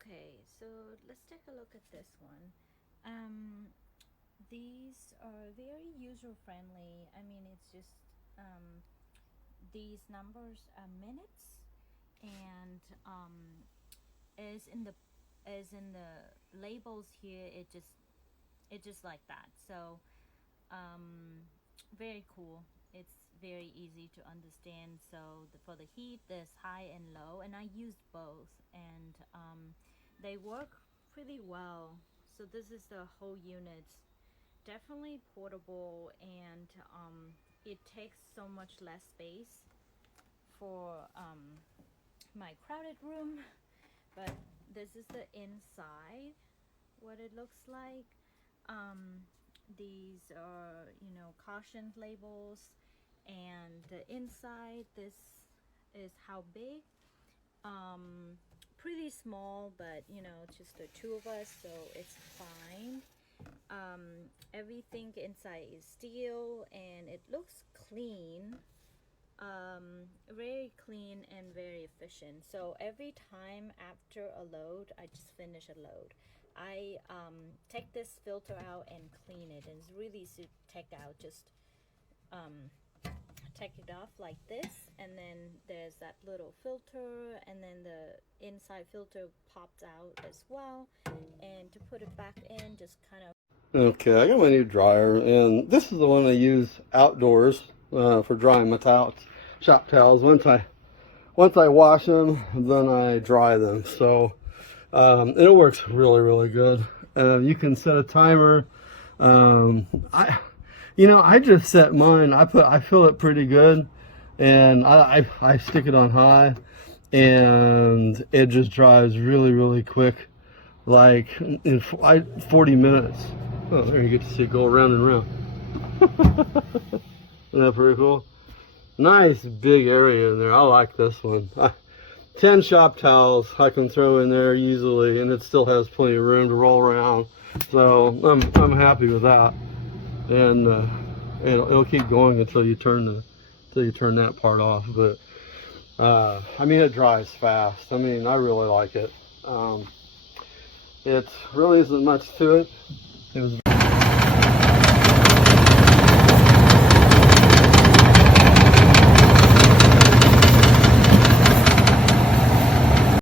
Okay, so let's take a look at this one. These are very user friendly. I mean, it's just these numbers are minutes, and as in the labels here, it just like that. So very cool. It's very easy to understand. So for the heat, there's high and low, and I used both, and they work pretty well. So this is the whole unit. Definitely portable, and it takes so much less space for my crowded room. But this is the inside, what it looks like. These are, caution labels, and the inside, this is how big. Pretty small, but just the two of us, so it's fine. Everything inside is steel, and it looks clean. Very clean and very efficient. So every time after a load, I just finish a load. I take this filter out and clean it, and it's really easy to take out. Just take it off like this, and then there's that little filter, and then the inside filter pops out as well. And to put it back in, just kind of. Okay, I got my new dryer, and this is the one I use outdoors for drying my towels, shop towels. Once I wash them, then I dry them. So it works really good. You can set a timer. I just set mine. I fill it pretty good, and I stick it on high, and it just dries really quick, like in 40 minutes. Oh, there you get to see it go around and around. Isn't that pretty cool? Nice big area in there. I like this one. 10 shop towels I can throw in there easily, and it still has plenty of room to roll around. So I'm happy with that, and it'll keep going until you turn that part off. But I mean, it dries fast. I mean, I really like it. It really isn't much to it. It was